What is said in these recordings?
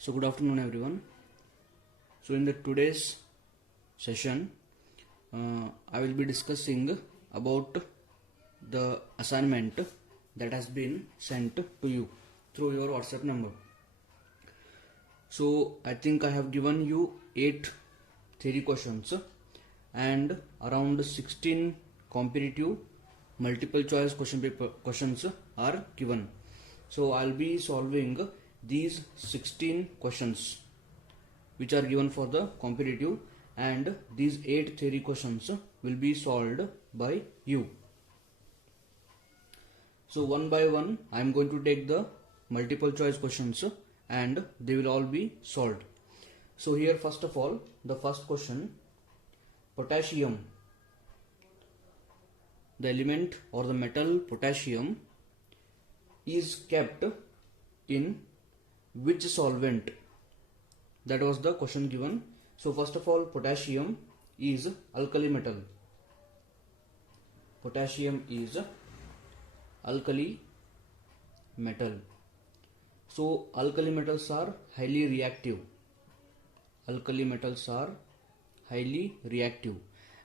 So good afternoon everyone. So in the today's session I will be discussing about the assignment that has been sent to you through your WhatsApp number. So I think I have given you 8 theory questions and around 16 competitive multiple choice questions are given. So I'll be solving these 16 questions which are given for the competitive, and these 8 theory questions will be solved by you. So one by one I am going to take the multiple choice questions and they will all be solved. So here first of all, the first question: potassium, the element or the metal potassium, is kept in which solvent? That was the question given. So first of all, potassium is alkali metal. Potassium is alkali metal. So alkali metals are highly reactive. Alkali metals are highly reactive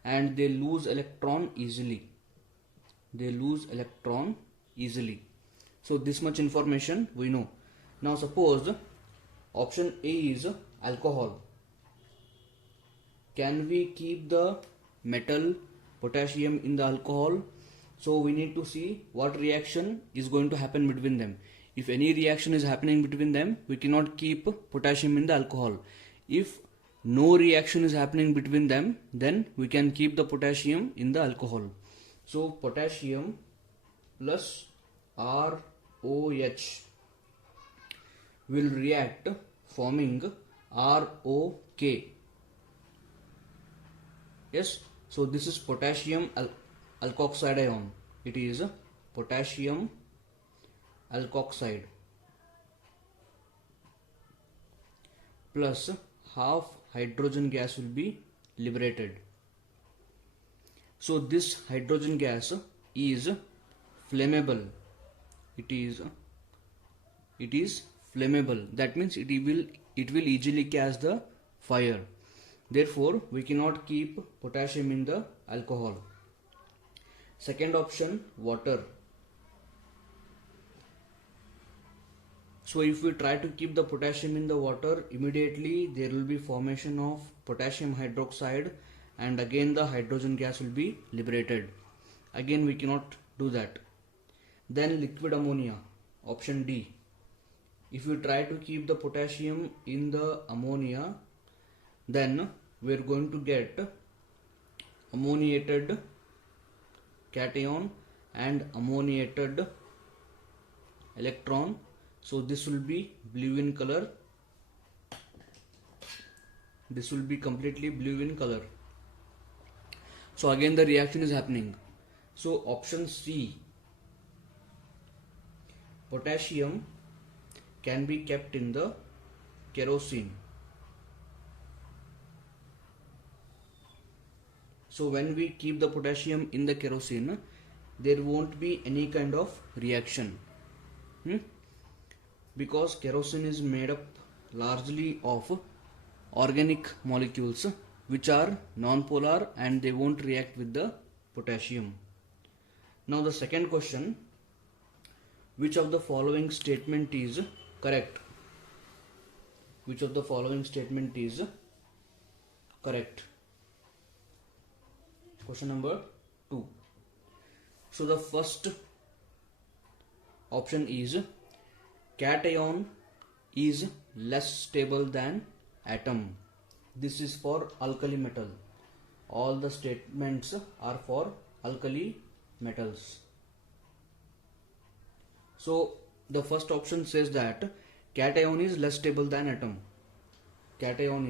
and they lose electron easily. They lose electron easily. So this much information we know. Now suppose option A is alcohol. Can we keep the metal potassium in the alcohol? So we need to see what reaction is going to happen between them. If any reaction is happening between them, we cannot keep potassium in the alcohol. If no reaction is happening between them, then we can keep the potassium in the alcohol. So potassium plus ROH will react forming ROK. Yes, so this is potassium alkoxide ion. It is potassium alkoxide plus half hydrogen gas will be liberated. So this hydrogen gas is flammable. It is flammable. That means it will easily catch the fire. Therefore, we cannot keep potassium in the alcohol. Second option, water. So if we try to keep the potassium in the water, immediately there will be formation of potassium hydroxide and again the hydrogen gas will be liberated. Again we cannot do that. Then liquid ammonia, option D. If we try to keep the potassium in the ammonia, then we are going to get ammoniated cation and ammoniated electron. So this will be blue in color. This will be completely blue in color. So again the reaction is happening. So option C, potassium can be kept in the kerosene. So when we keep the potassium in the kerosene, there won't be any kind of reaction. Because kerosene is made up largely of organic molecules which are non-polar and they won't react with the potassium. Now the second question: which of the following statement is correct? Which of the following statement is correct? Question number 2. So the first option is cation is less stable than atom. This is for alkali metal. All the statements are for alkali metals. So the first option says that cation is less stable than atom. Cation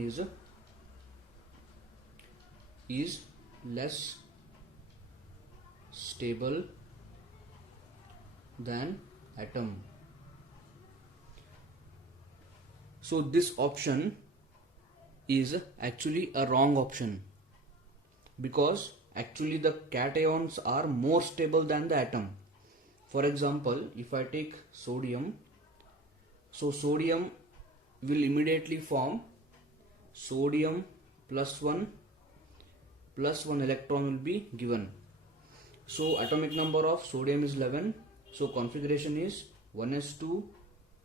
is less stable than atom. So this option is actually a wrong option, because actually the cations are more stable than the atom. For example, if I take sodium, so sodium will immediately form sodium plus 1 electron will be given. So atomic number of sodium is 11. So configuration is 1s2,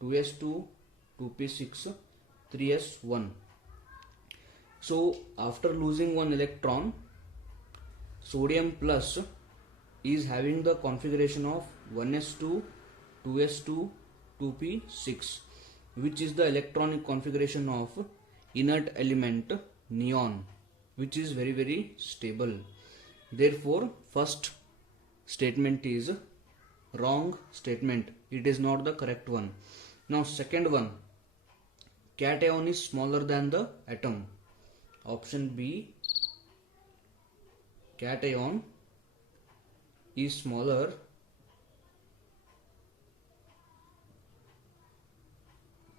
2s2, 2p6, 3s1. So after losing one electron, sodium plus is having the configuration of 1s2, 2s2, 2p6, which is the electronic configuration of inert element neon, which is very very stable. Therefore first statement is wrong statement. It is not the correct one. Now second one, cation is smaller than the atom. Option B, cation is smaller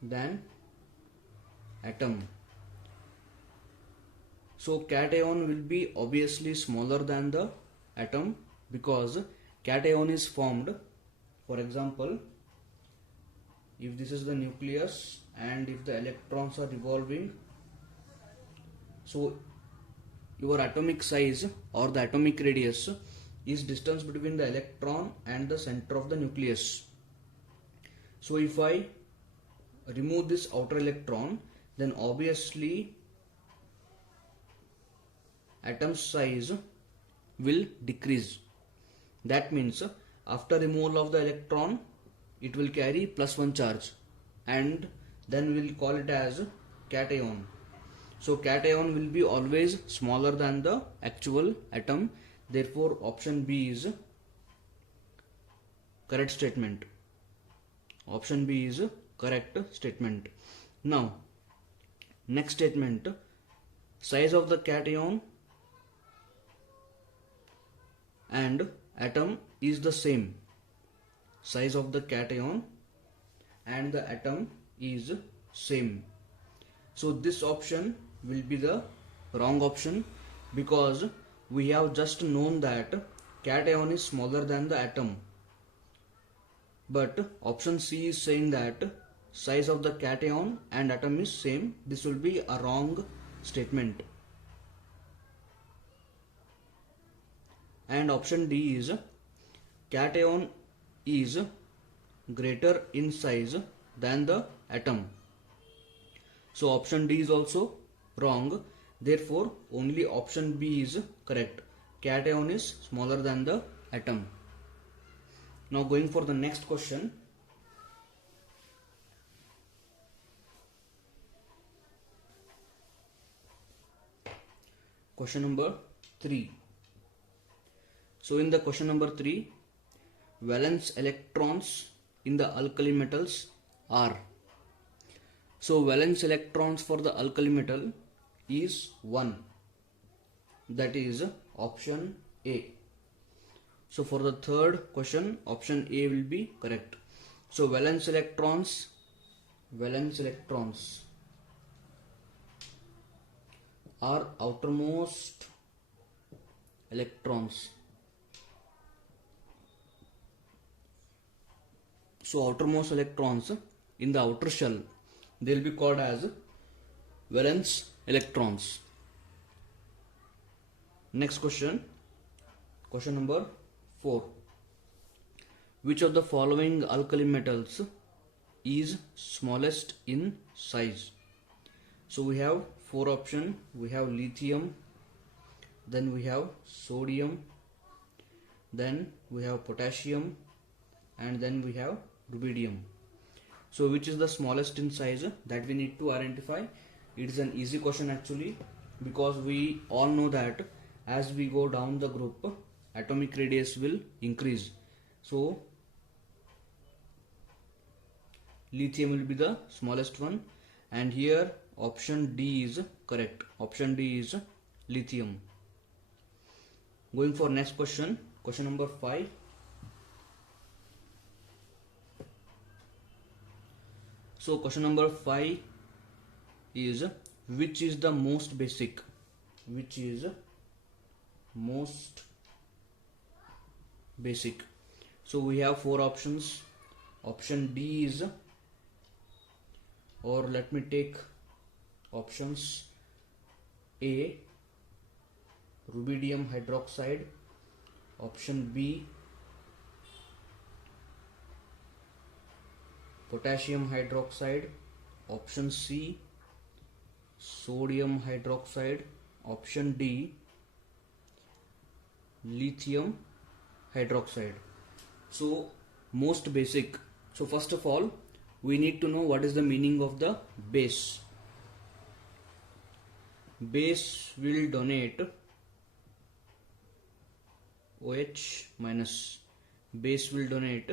than atom. So cation will be obviously smaller than the atom because cation is formed, for example, if this is the nucleus and if the electrons are revolving, so your atomic size or the atomic radius is distance between the electron and the center of the nucleus. So if I remove this outer electron, then obviously atom size will decrease. That means after removal of the electron, it will carry +1 charge, and then we'll call it as cation. So cation will be always smaller than the actual atom. Therefore option B is correct statement. Option B is correct statement. Now next statement, size of the cation and atom is the same. Size of the cation and the atom is same. So this option will be the wrong option because we have just known that cation is smaller than the atom. But option C is saying that size of the cation and atom is same. This will be a wrong statement. And option D is cation is greater in size than the atom. So option D is also wrong. Therefore only option B is correct. Cation is smaller than the atom. Now going for the next question. Question number 3. So in the question number 3, valence electrons in the alkali metals are. So valence electrons for the alkali metal is 1. That is option A. So for the third question, option A will be correct. So valence electrons are outermost electrons. So outermost electrons in the outer shell, they will be called as valence electrons. Next question, question number 4. Which of the following alkali metals is smallest in size? So we have 4 options. We have lithium, then we have sodium, then we have potassium, and then we have rubidium. So which is the smallest in size? That we need to identify. It is an easy question actually, because we all know that as we go down the group, atomic radius will increase. So lithium will be the smallest one, and here option D is correct. Option D is lithium. Going for next question, question number 5. So question number 5 is which is the most basic? Which is most basic? So we have 4 options. Option D is or let me take options: A, rubidium hydroxide; option B, potassium hydroxide; option C, sodium hydroxide; option D, lithium hydroxide. So most basic. So first of all, we need to know what is the meaning of the base. Base will donate OH minus. Base will donate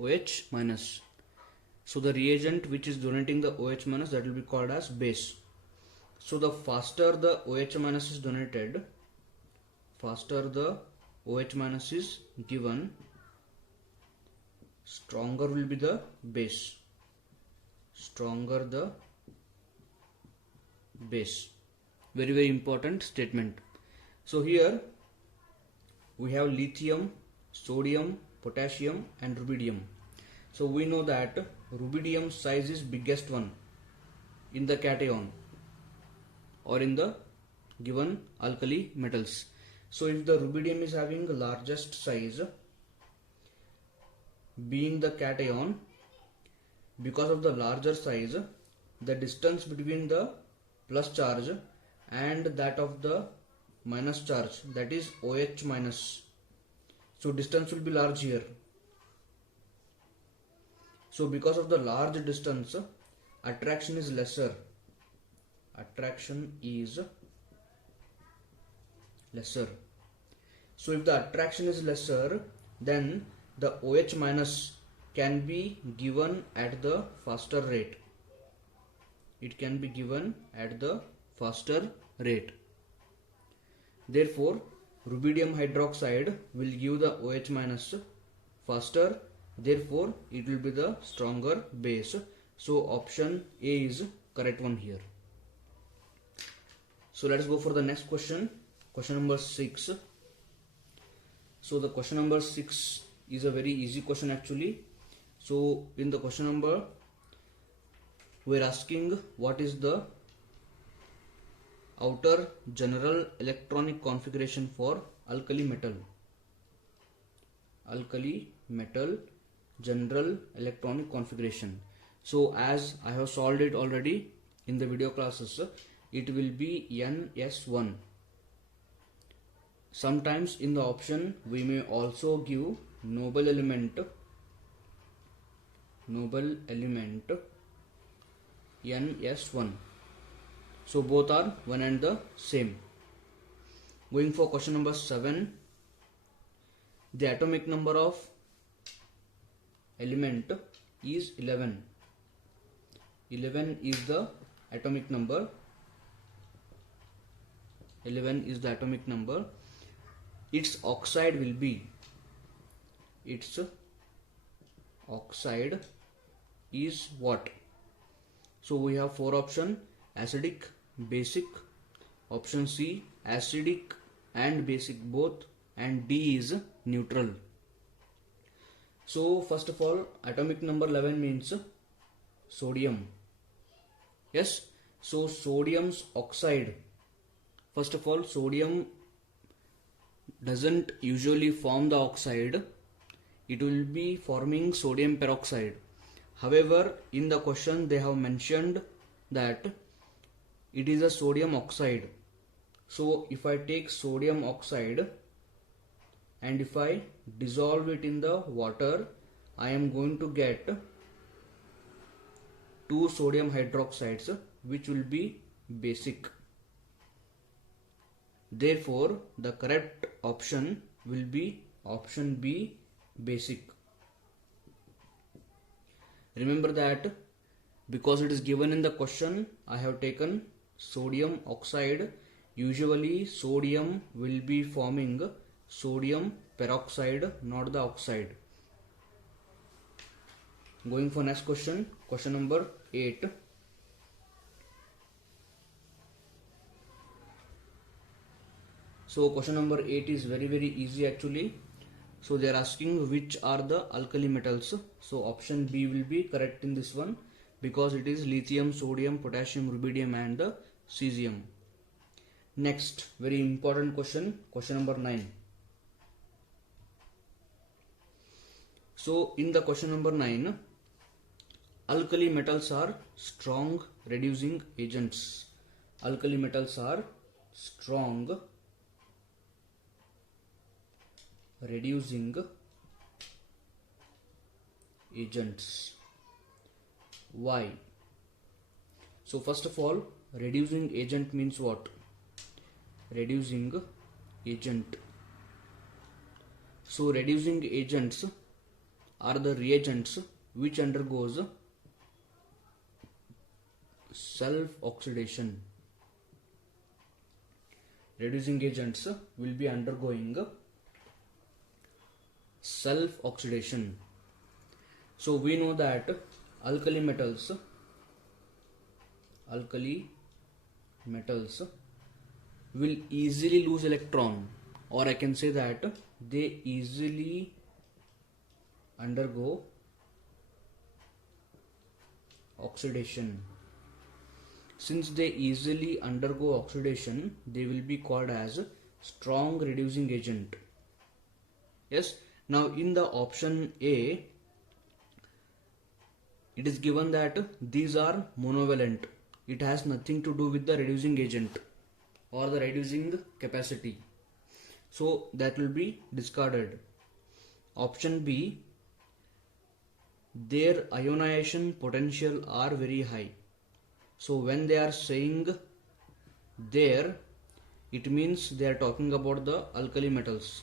OH minus. So the reagent which is donating the OH minus, that will be called as base. So the faster the OH minus is donated, faster the OH minus is given, stronger will be the base. Stronger the base. Very, very important statement. So here we have lithium, sodium, potassium and rubidium. So we know that rubidium size is biggest one in the cation or in the given alkali metals. So if the rubidium is having the largest size, being the cation, because of the larger size, the distance between the plus charge and that of the minus charge, that is OH minus. So distance will be large here. So because of the large distance, attraction is lesser. Attraction is lesser. So if the attraction is lesser, then the OH minus can be given at the faster rate. It can be given at the faster rate. Therefore, rubidium hydroxide will give the OH minus faster. Therefore, it will be the stronger base. So option A is correct one here. So let's go for the next question. Question number 6. So the question number 6 is a very easy question actually. So in the question number, we are asking what is the outer general electronic configuration for alkali metal. Alkali metal general electronic configuration. So as I have solved it already in the video classes, it will be NS1. Sometimes in the option we may also give noble element NS1. So both are one and the same. Going for question number 7. The atomic number of element is 11. 11 is the atomic number. 11 is the atomic number. Its oxide will be, its oxide is what? So we have 4 options: acidic, basic, option C acidic and basic both, and D is neutral. So first of all, atomic number 11 means sodium. Yes, so sodium's oxide, first of all, sodium doesn't usually form the oxide. It will be forming sodium peroxide. However, in the question they have mentioned that it is a sodium oxide. So if I take sodium oxide and if I dissolve it in the water, I am going to get 2 sodium hydroxides, which will be basic. Therefore, the correct option will be option B, basic. Remember that because it is given in the question, I have taken sodium oxide. Usually sodium will be forming sodium peroxide, not the oxide. Going for next question, question number 8. So question number 8 is very, very easy actually. So they are asking which are the alkali metals. So option B will be correct in this one. because it is lithium, sodium, potassium, rubidium and the cesium. Next, very important question, question number 9. So in the question number 9, alkali metals are strong reducing agents. Alkali metals are strong reducing agents. Why? So first of all, reducing agent means what? Reducing agent. So reducing agents are the reagents which undergoes self-oxidation. Reducing agents will be undergoing self-oxidation. So we know that alkali metals will easily lose electron, or I can say that they easily undergo oxidation. Since they easily undergo oxidation, they will be called as strong reducing agent. Yes. Now in the option A, it is given that these are monovalent. It has nothing to do with the reducing agent or the reducing capacity. So that will be discarded. Option B, their ionization potential are very high. So when they are saying there, it means they are talking about the alkali metals.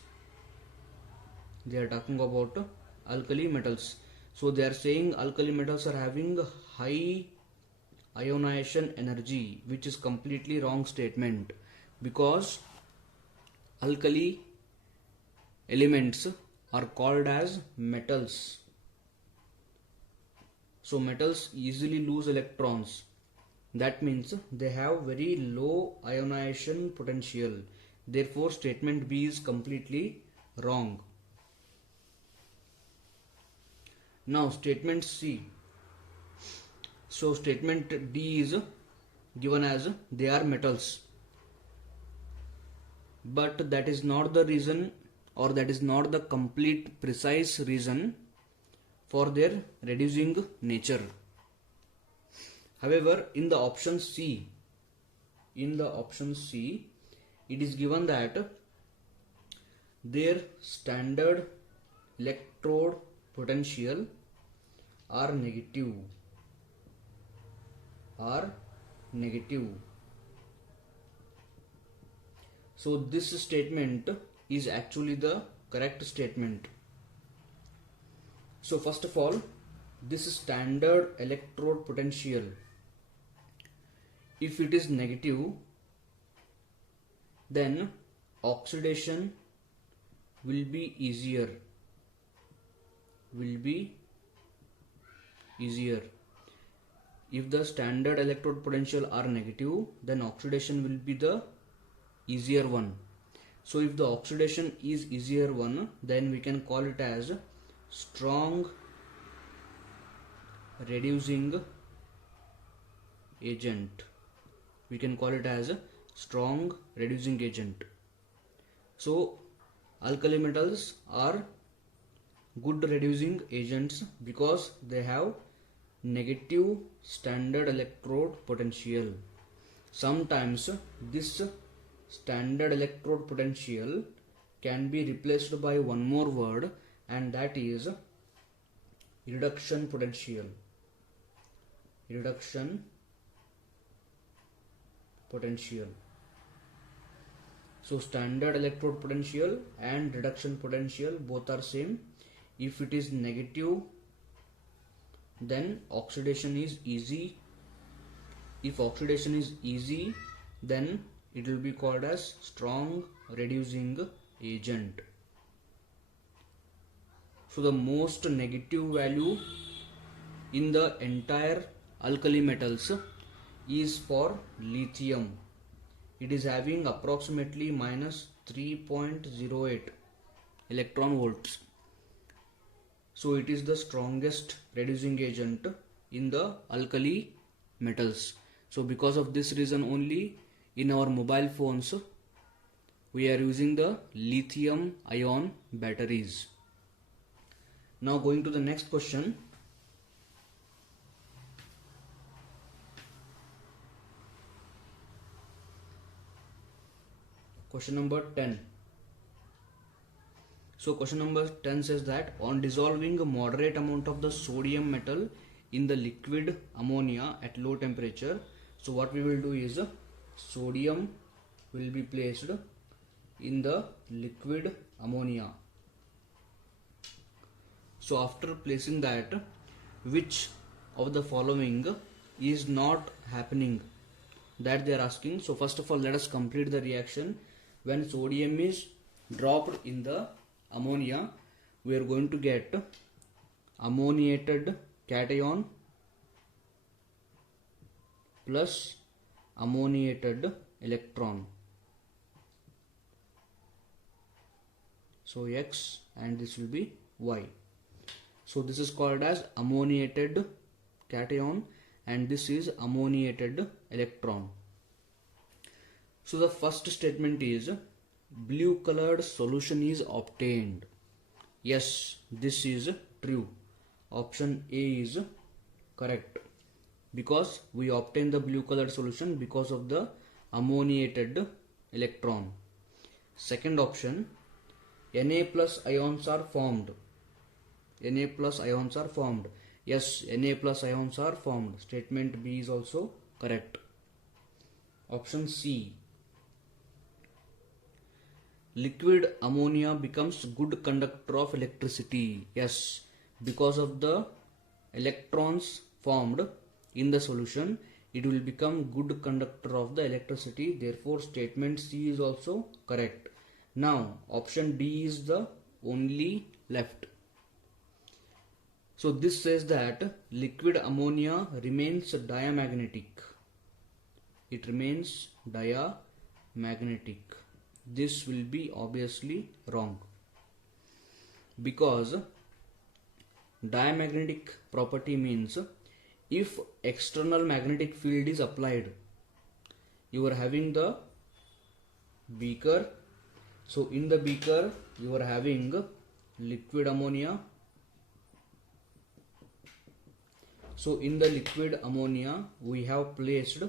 They are talking about alkali metals. So they are saying alkali metals are having high ionization energy, which is completely wrong statement, because alkali elements are called as metals. So metals easily lose electrons. That means they have very low ionization potential. Therefore statement B is completely wrong. Now statement C. So statement D is given as they are metals. But that is not the reason, or that is not the complete precise reason for their reducing nature. However, in the option C, it is given that their standard electrode potential are negative. So this statement is actually the correct statement. So first of all, this standard electrode potential, if it is negative, then oxidation will be easier. If the standard electrode potential are negative, then oxidation will be the easier one. So if the oxidation is easier one, then we can call it as strong reducing agent. So alkali metals are good reducing agents because they have negative standard electrode potential. Sometimes this standard electrode potential can be replaced by one more word, and that is reduction potential. So standard electrode potential and reduction potential both are same. If it is negative, then oxidation is easy. If oxidation is easy, then it will be called as strong reducing agent. So the most negative value in the entire alkali metals is for lithium. It is having approximately minus 3.08 electron volts. So it is the strongest reducing agent in the alkali metals. So because of this reason only, in our mobile phones we are using the lithium ion batteries. Now going to the next question. Question number 10. So question number 10 says that on dissolving a moderate amount of the sodium metal in the liquid ammonia at low temperature, so what we will do is sodium will be placed in the liquid ammonia. So after placing that, which of the following is not happening, that they are asking. So first of all, let us complete the reaction. When sodium is dropped in the ammonia, we are going to get ammoniated cation plus ammoniated electron. So X and this will be Y. So this is called as ammoniated cation and this is ammoniated electron. So the first statement is blue colored solution is obtained. Yes, this is true. Option A is correct because we obtain the blue colored solution because of the ammoniated electron. Second option, Na plus ions are formed. Na plus ions are formed. Yes, Na plus ions are formed. Statement B is also correct. Option C, liquid ammonia becomes good conductor of electricity. Yes, because of the electrons formed in the solution, it will become good conductor of the electricity. Therefore, statement C is also correct. Now, option D is the only left. So this says that liquid ammonia remains diamagnetic. It remains diamagnetic. This will be obviously wrong because diamagnetic property means if external magnetic field is applied, you are having the beaker. So in the beaker you are having liquid ammonia. So in the liquid ammonia we have placed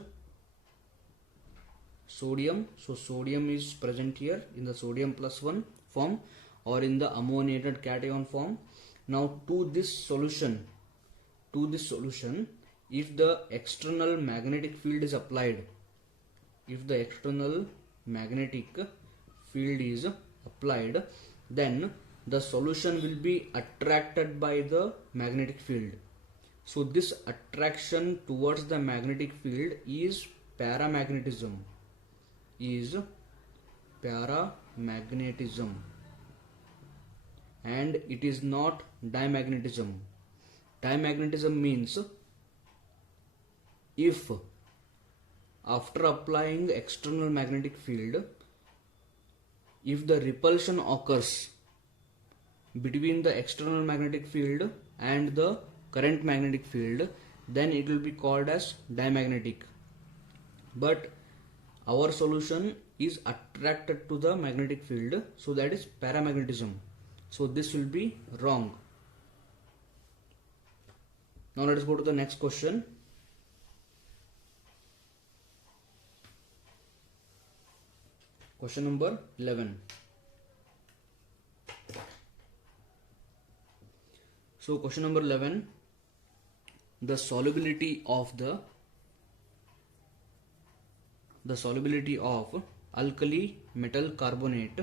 sodium. So sodium is present here in the sodium plus 1 form or in the ammoniated cation form. Now to this solution, if the external magnetic field is applied, then the solution will be attracted by the magnetic field. So this attraction towards the magnetic field is paramagnetism. And it is not diamagnetism. Diamagnetism means if after applying external magnetic field, if the repulsion occurs between the external magnetic field and the current magnetic field, then it will be called as diamagnetic. But our solution is attracted to the magnetic field, so that is paramagnetism. So this will be wrong. Now let us go to the next question. Question number 11. So question number 11, the solubility of alkali metal carbonate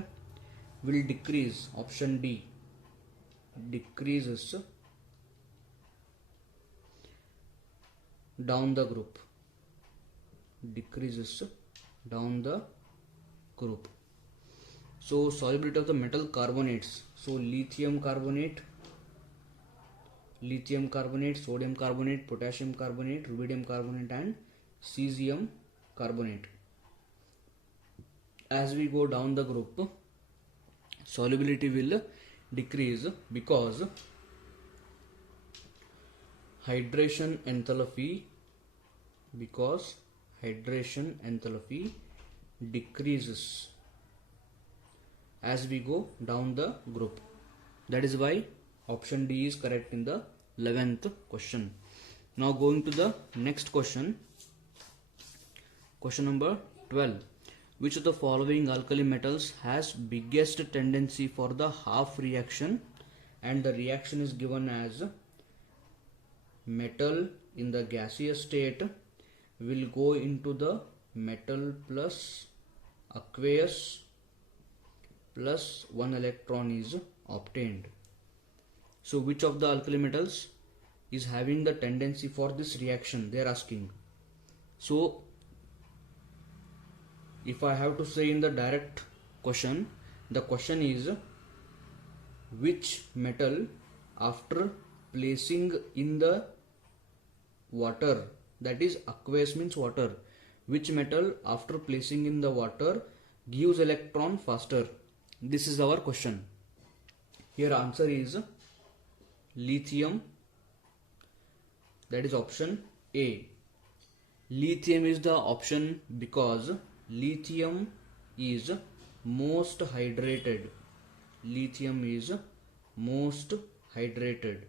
will decrease. Option D, decreases down the group. So solubility of the metal carbonates. So lithium carbonate, sodium carbonate, potassium carbonate, rubidium carbonate and cesium carbonate. As we go down the group, solubility will decrease because hydration enthalpy, because hydration enthalpy decreases as we go down the group. That is why option D is correct in the 11th question. Now going to the next question. Question number 12. Which of the following alkali metals has biggest tendency for the half reaction? And the reaction is given as metal in the gaseous state will go into the metal plus aqueous plus 1 electron is obtained. So which of the alkali metals is having the tendency for this reaction, they are asking. So if I have to say in the direct question, the question is which metal after placing in the water, that is aqueous means water, which metal after placing in the water gives electron faster? This is our question. Here answer is lithium, that is option A. Lithium is the option because lithium is most hydrated. Lithium is most hydrated.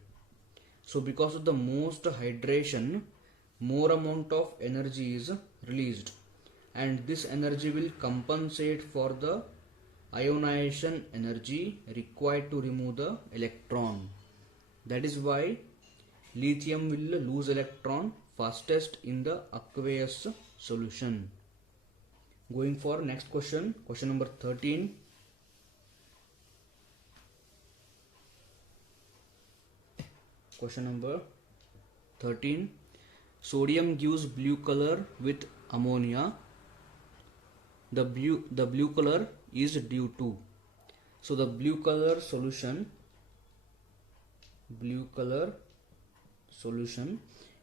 So because of the most hydration, more amount of energy is released, and this energy will compensate for the ionization energy required to remove the electron. That is why lithium will lose electron fastest in the aqueous solution. Going for next question, question number 13. Question number 13. Sodium gives blue color with ammonia. The blue color is due to. So the blue color solution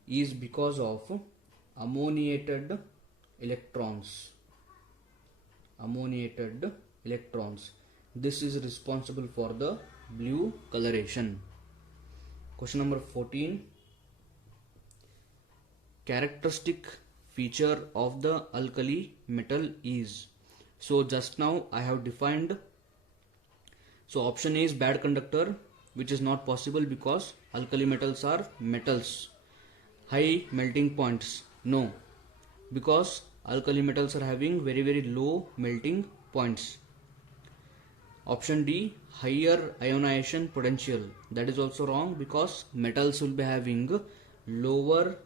is because of ammoniated electrons. This is responsible for the blue coloration. Question number 14. Characteristic feature of the alkali metal is. So just now I have defined. So option A is bad conductor, which is not possible because alkali metals are metals. High melting points, no, because alkali metals are having very very low melting points. Option D, higher ionization potential, that is also wrong because metals will be having lower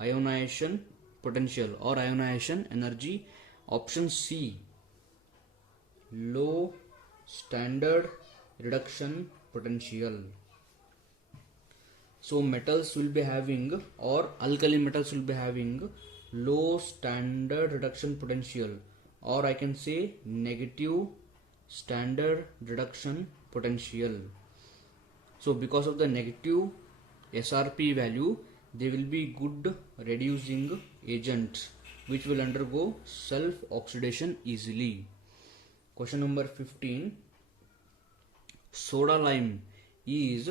ionization potential or ionization energy. Option C, low standard reduction potential. So metals will be having, or alkali metals will be having, low standard reduction potential, or I can say negative standard reduction potential. So because of the negative SRP value, they will be good reducing agents which will undergo self oxidation easily. Question number 15. Soda lime is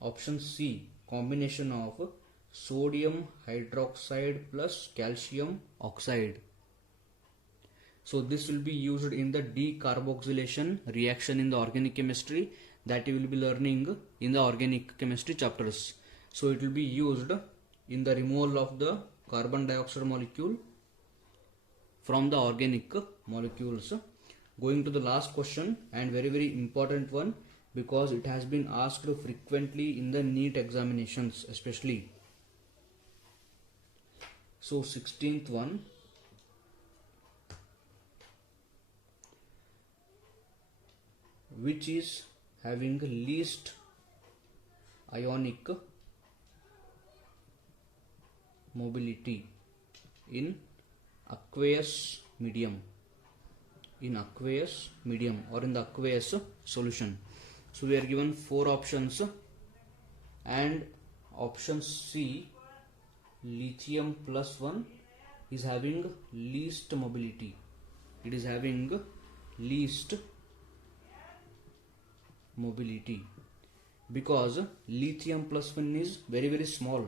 option C, combination of sodium hydroxide plus calcium oxide. So this will be used in the decarboxylation reaction in the organic chemistry that you will be learning in the organic chemistry chapters. So it will be used in the removal of the carbon dioxide molecule from the organic molecules. Going to the last question, and very very important one because it has been asked frequently in the NEET examinations especially. So 16th one. Which is having least ionic mobility in aqueous medium, or in the aqueous solution? So we are given 4 options, and option C, lithium plus 1, is having least mobility. It is having least mobility. because lithium plus 1 is very small.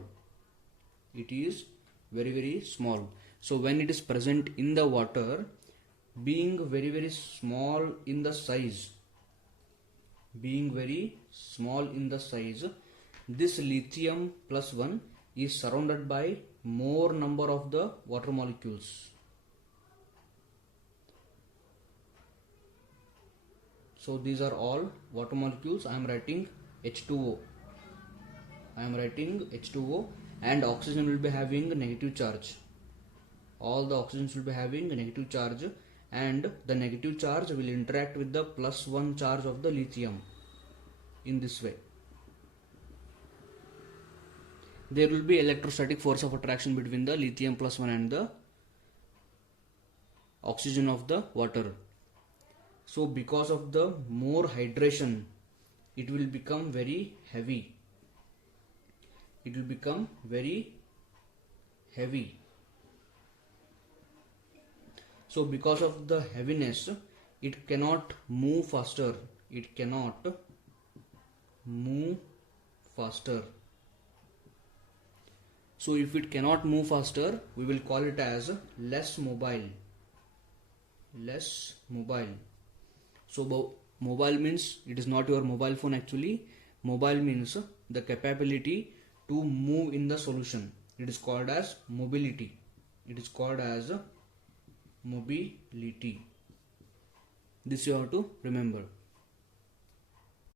It is very small. So when it is present in the water, being very small in the size, this lithium plus 1 is surrounded by more number of the water molecules. So these are all water molecules. I am writing H2O. And oxygen will be having a negative charge. All the oxygens will be having a negative charge, and the negative charge will interact with the plus 1 charge of the lithium in this way. There will be electrostatic force of attraction between the lithium plus 1 and the oxygen of the water. So because of the more hydration, it will become very heavy. So because of the heaviness, it cannot move faster. So if it cannot move faster, we will call it as less mobile. So mobile means it is not your mobile phone actually. Mobile means the capability to move in the solution. It is called as mobility. This you have to remember.